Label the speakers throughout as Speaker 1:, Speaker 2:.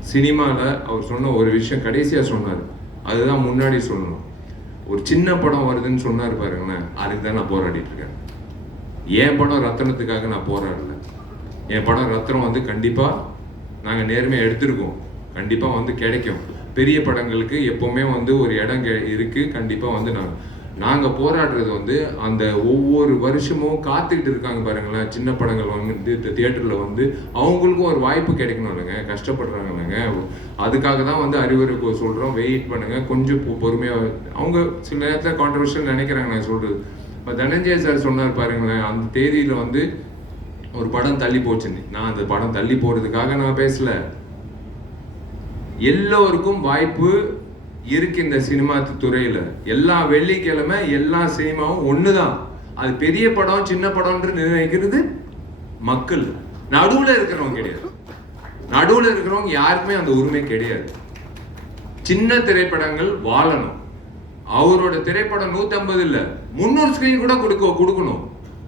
Speaker 1: சினிமாவில் அவர் சொன்ன ஒரு விஷயம் கடைசியாக சொன்னார். அதுதான் முன்னாடி சொல்லணும். ஒரு சின்ன படம் வருதுன்னு சொன்னார் பாருங்களேன் அதுக்கு தான் நான் போராடிட்டு இருக்கேன். என் படம் ரத்தனத்துக்காக நான் போராடல. என் படம் ரத்தனம் வந்து கண்டிப்பாக நாங்கள் நேர்மையாக எடுத்திருக்கோம். கண்டிப்பாக வந்து கிடைக்கும். பெரிய படங்களுக்கு எப்போவுமே வந்து ஒரு இடம் கெ இருக்குது கண்டிப்பாக வந்து நாங்கள் நாங்கள் போராடுறது வந்து அந்த ஒவ்வொரு வருஷமும் காத்துக்கிட்டு இருக்காங்க பாருங்களேன். சின்ன படங்கள் வந்து தியேட்டரில் வந்து அவங்களுக்கும் ஒரு வாய்ப்பு கிடைக்கணும் இல்லைங்க. கஷ்டப்படுறாங்க இல்லைங்க. அதுக்காக தான் வந்து அறிவுரை சொல்கிறோம் வெயிட் பண்ணுங்க. கொஞ்சம் பொ- அவங்க சில நேரத்தில் கான்ட்ரவர்ஷியல் நினைக்கிறாங்க நான் சொல்கிறது இப்போ தனஞ்சய சார் சொன்னார் பாருங்களேன் அந்த தேதியில் வந்து ஒரு படம் தள்ளி போச்சுன்னு. நான் அந்த படம் தள்ளி போகிறதுக்காக நான் பேசல. எல்லோருக்கும் வாய்ப்பு இருக்கு இந்த சினிமா துறையில. எல்லா வெள்ளிக்கிழமை எல்லா சினிமாவும் ஒண்ணுதான். அது பெரிய படம் சின்ன படம்ன்ற நிர்ணயிக்கிறது மக்கள். நடுவுல இருக்கிறவங்க கிடையாது. நடுவுல இருக்கிறவங்க யாருக்குமே அந்த உரிமை கிடையாது. சின்ன திரைப்படங்கள் வாழணும். அவரோட திரைப்படம் 150 இல்ல. முந்நூறு ஸ்க்ரீன் கூட கொடுக்க கொடுக்கணும்.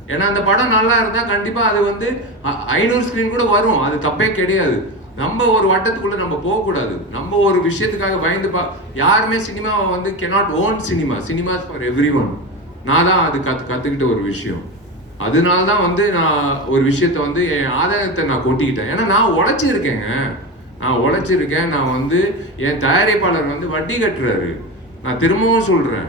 Speaker 1: ஏன்னா அந்த படம் நல்லா இருந்தா கண்டிப்பா அது வந்து ஐநூறு ஸ்க்ரீன் கூட வரும். அது தப்பே கிடையாது. நம்ம ஒரு வட்டத்துக்குள்ள நம்ம போகக்கூடாது. நம்ம ஒரு விஷயத்துக்காக பயந்து பா யாருமே சினிமாவை வந்து cannot own cinema cinemas for every one நான் தான் அது கத்து கத்துக்கிட்ட ஒரு விஷயம். அதனால தான் வந்து நான் ஒரு விஷயத்த வந்து என் ஆதாயத்தை நான் கொட்டிக்கிட்டேன். ஏன்னா நான் உழைச்சிருக்கேங்க. நான் உழைச்சிருக்கேன். நான் வந்து என் தயாரிப்பாளர் வந்து வட்டி கட்டுறாரு. நான் திரும்பவும் சொல்றேன்.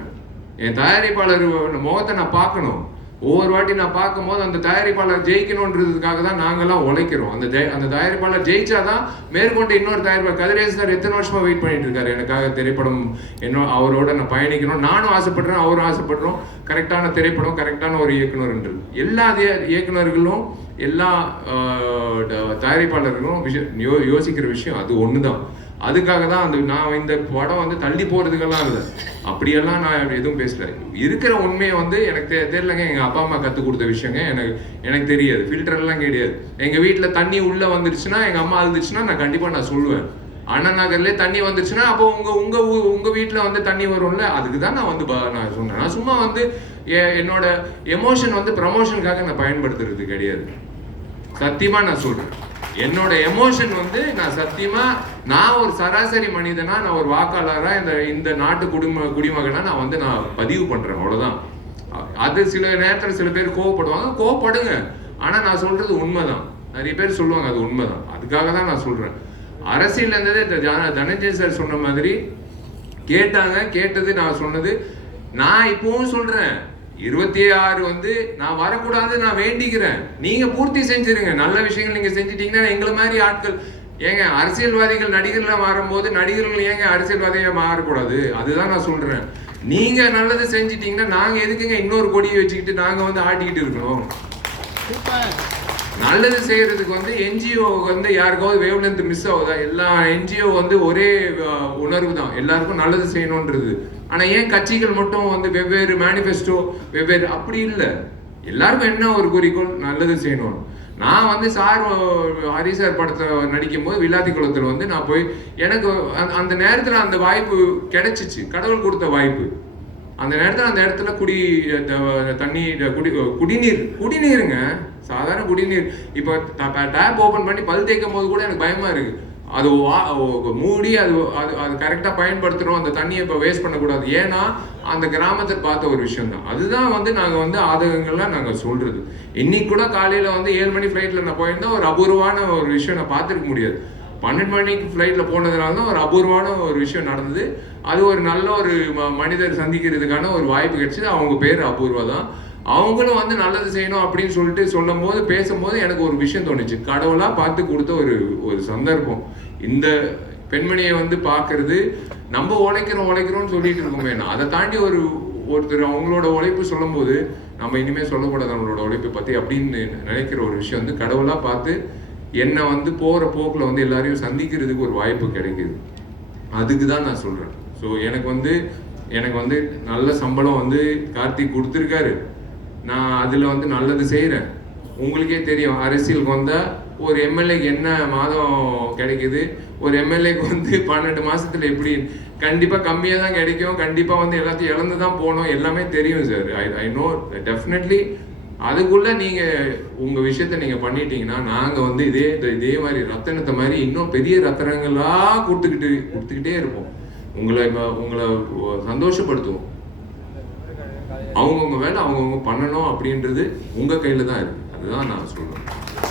Speaker 1: என் தயாரிப்பாளர் முகத்தை நான் பார்க்கணும். ஒவ்வொரு வாட்டி நான் பார்க்கும்போது அந்த தயாரிப்பாளர் ஜெயிக்கணுன்றதுக்காக தான் நாங்கெல்லாம் உழைக்கிறோம். அந்த அந்த தயாரிப்பாளர் ஜெயிச்சாதான் மேற்கொண்டு இன்னொரு தயாரிப்பாளர் கதிரேசன் சார் எத்தனை வருஷமா வெயிட் பண்ணிட்டு இருக்காரு? எனக்காக திரைப்படம் என்ன அவரோட நான் பயணிக்கணும். நானும் ஆசைப்படுறேன் அவரும் ஆசைப்படுறோம். கரெக்டான திரைப்படம் கரெக்டான ஒரு இயக்குனர் என்று. எல்லா இய- இயக்குனர்களும் எல்லா தயாரிப்பாளர்களும் விஷயம் யோ யோசிக்கிற விஷயம் அது ஒன்று தான் அதுக்காக தான் அந்த நான் இந்த படம் வந்து தள்ளி போகிறதுக்கெல்லாம் இல்லை. அப்படியெல்லாம் நான் எதுவும் பேசல. இருக்கிற உண்மையை வந்து எனக்கு தெ தெரியலங்க. எங்கள் அப்பா அம்மா கற்றுக் கொடுத்த விஷயங்க. எனக்கு எனக்கு தெரியாது. ஃபில்டர்லாம் கிடையாது. எங்கள் வீட்டில் தண்ணி உள்ளே வந்துருச்சுன்னா எங்கள் அம்மா அழுதுச்சுன்னா நான் கண்டிப்பாக நான் சொல்லுவேன். அண்ணா நகர்லேயே தண்ணி வந்துச்சுன்னா அப்போ உங்கள் உங்கள் ஊ உங்கள் வீட்டில் வந்து தண்ணி வரும்ல? அதுக்கு தான் நான் வந்து ப- நான் சொன்னேன். நான் சும்மா வந்து என்னோட எமோஷன் வந்து ப்ரமோஷனுக்காக நான் பயன்படுத்துறது கிடையாது. சத்தியமா நான் சொல்றேன். என்னோட எமோஷன் வந்து நான் சத்தியமா நான் ஒரு சராசரி மனிதனா நான் ஒரு வாக்காளரா இந்த இந்த நாட்டு குடிம குடிமகனா நான் வந்து நான் பதிவு பண்றேன் அவ்வளவுதான். அது சில நேரத்தில் சில பேர் கோவப்படுவாங்க கோவப்படுங்க. ஆனா நான் சொல்றது உண்மைதான். நிறைய பேர் சொல்லுவாங்க அது உண்மைதான். அதுக்காக தான் நான் சொல்றேன். அரசியல் இருந்ததே இந்த தனஞ்சய் சார் சொன்ன மாதிரி கேட்டாங்க கேட்டது நான் சொன்னது நான் இப்பவும் சொல்றேன். இருபத்தி ஆறு வந்து நான் வரக்கூடாது நான் வேண்டிக்கிறேன். நீங்க பூர்த்தி செஞ்சிருங்க. நல்ல விஷயங்கள் நீங்க செஞ்சிட்டீங்கன்னா எங்களை மாதிரி ஆட்கள். ஏங்க அரசியல்வாதிகள் நடிகர்களா மாறும்போது நடிகர்கள் ஏங்க அரசியல்வாதியா மாறக்கூடாது? அதுதான் நான் சொல்றேன். நீங்க நல்லது செஞ்சிட்டீங்கன்னா நாங்க எதுக்குங்க இன்னொரு கொடியை வச்சுக்கிட்டு நாங்க வந்து ஆட்டிக்கிட்டு இருக்கணும்? நல்லது செய்யறதுக்கு வந்து என்ஜிஓ வந்து யாருக்காவது வேவ் லென்த் மிஸ் ஆகுதா? எல்லா என்ஜிஓ வந்து ஒரே உணர்வு தான். எல்லாருக்கும் நல்லது செய்யணுன்றது. ஆனால் ஏன் கட்சிகள் மட்டும் வந்து வெவ்வேறு மேனிஃபெஸ்டோ வெவ்வேறு அப்படி இல்லை. எல்லாருக்கும் என்ன ஒரு குறிக்கோள்? நல்லது செய்யணும். நான் வந்து சார் ஹரி சார் படத்தை நடிக்கும் போது வில்லாத்தி குளத்தில் வந்து நான் போய் எனக்கு அந்த- அந்த நேரத்தில் அந்த வாய்ப்பு கிடைச்சிச்சு. கடவுள் கொடுத்த வாய்ப்பு. அந்த நேரத்தில் அந்த இடத்துல குடி த- தண்ணி குடி குடிநீர் குடிநீருங்க. சாதாரண குடிநீர். இப்போ டேப் ஓப்பன் பண்ணி பல் தேய்க்கும் போது கூட எனக்கு பயமாக இருக்குது அது வா- மூடி அது அது அது கரெக்டாக பயன்படுத்துகிறோம் அந்த தண்ணியை இப்போ வேஸ்ட் பண்ணக்கூடாது. ஏன்னா அந்த கிராமத்தை பார்த்த ஒரு விஷயம் தான் அதுதான் வந்து நாங்கள் வந்து ஆதகங்கள்லாம் நாங்கள் சொல்கிறது இன்னைக்கு கூட காலையில் வந்து ஏழு மணி ஃப்ளைட்டில் நான் போயிருந்தா ஒரு அபூர்வமான ஒரு விஷயம் நான் பார்த்துருக்க முடியாது. பன்னெண்டு மணிக்கு ஃப்ளைட்டில் போனதுனால தான் ஒரு அபூர்வமான ஒரு விஷயம் நடந்தது. அது ஒரு நல்ல ஒரு ம- மனிதர் சந்திக்கிறதுக்கான ஒரு வாய்ப்பு கிடைச்சிது. அவங்க பேர் அபூர்வா தான். அவங்களும் வந்து நல்லது செய்யணும் அப்படின்னு சொல்லிட்டு சொல்லும் போது பேசும்போது எனக்கு ஒரு விஷயம் தோணுச்சு. கடவுளா பார்த்து கொடுத்த ஒரு ஒரு சந்தர்ப்பம். இந்த பெண்மணியை வந்து பார்க்கறது நம்ம உழைக்கிறோம் உழைக்கிறோம்னு சொல்லிட்டு இருக்கோமே நான். அதை தாண்டி ஒரு ஒருத்தர் அவங்களோட உழைப்பு சொல்லும்போது நம்ம இனிமேல் சொல்லக்கூடாது நம்மளோட உழைப்பை பற்றி அப்படின்னு நினைக்கிற ஒரு விஷயம் வந்து கடவுளா பார்த்து என்னை வந்து போகிற போக்கில் வந்து எல்லாரையும் சந்திக்கிறதுக்கு ஒரு வாய்ப்பு கிடைக்குது. அதுக்கு தான் நான் சொல்கிறேன் ஸோ எனக்கு வந்து எனக்கு வந்து நல்ல சம்பளம் வந்து கார்த்திக் கொடுத்துருக்காரு. நான் அதில் வந்து நல்லது செய்கிறேன் உங்களுக்கே தெரியும் அரசியலுக்கு வந்தால் ஒரு எம்எல்ஏக்கு என்ன மாதம் கிடைக்குது? ஒரு எம்எல்ஏக்கு வந்து பன்னெண்டு மாதத்தில் எப்படி? கண்டிப்பாக கம்மியாக தான் கிடைக்கும். கண்டிப்பாக வந்து எல்லாத்தையும் இழந்து தான் போகணும். எல்லாமே தெரியும் sir I I know definitely அதுக்குள்ளே நீங்கள் உங்கள் விஷயத்த நீங்கள் பண்ணிட்டீங்கன்னா நாங்கள் வந்து இதே இதே மாதிரி ரத்தனத்தை மாதிரி இன்னும் பெரிய ரத்தனங்களாக கொடுத்துக்கிட்டு கொடுத்துக்கிட்டே இருப்போம். உங்களை இப்போ உங்களை சந்தோஷப்படுத்துவோம். அவங்கவுங்க வேலை அவங்கவுங்க பண்ணணும் அப்படின்றது உங்கள் கையில் தான் இருக்குது அதுதான் நான் சொல்லுவேன்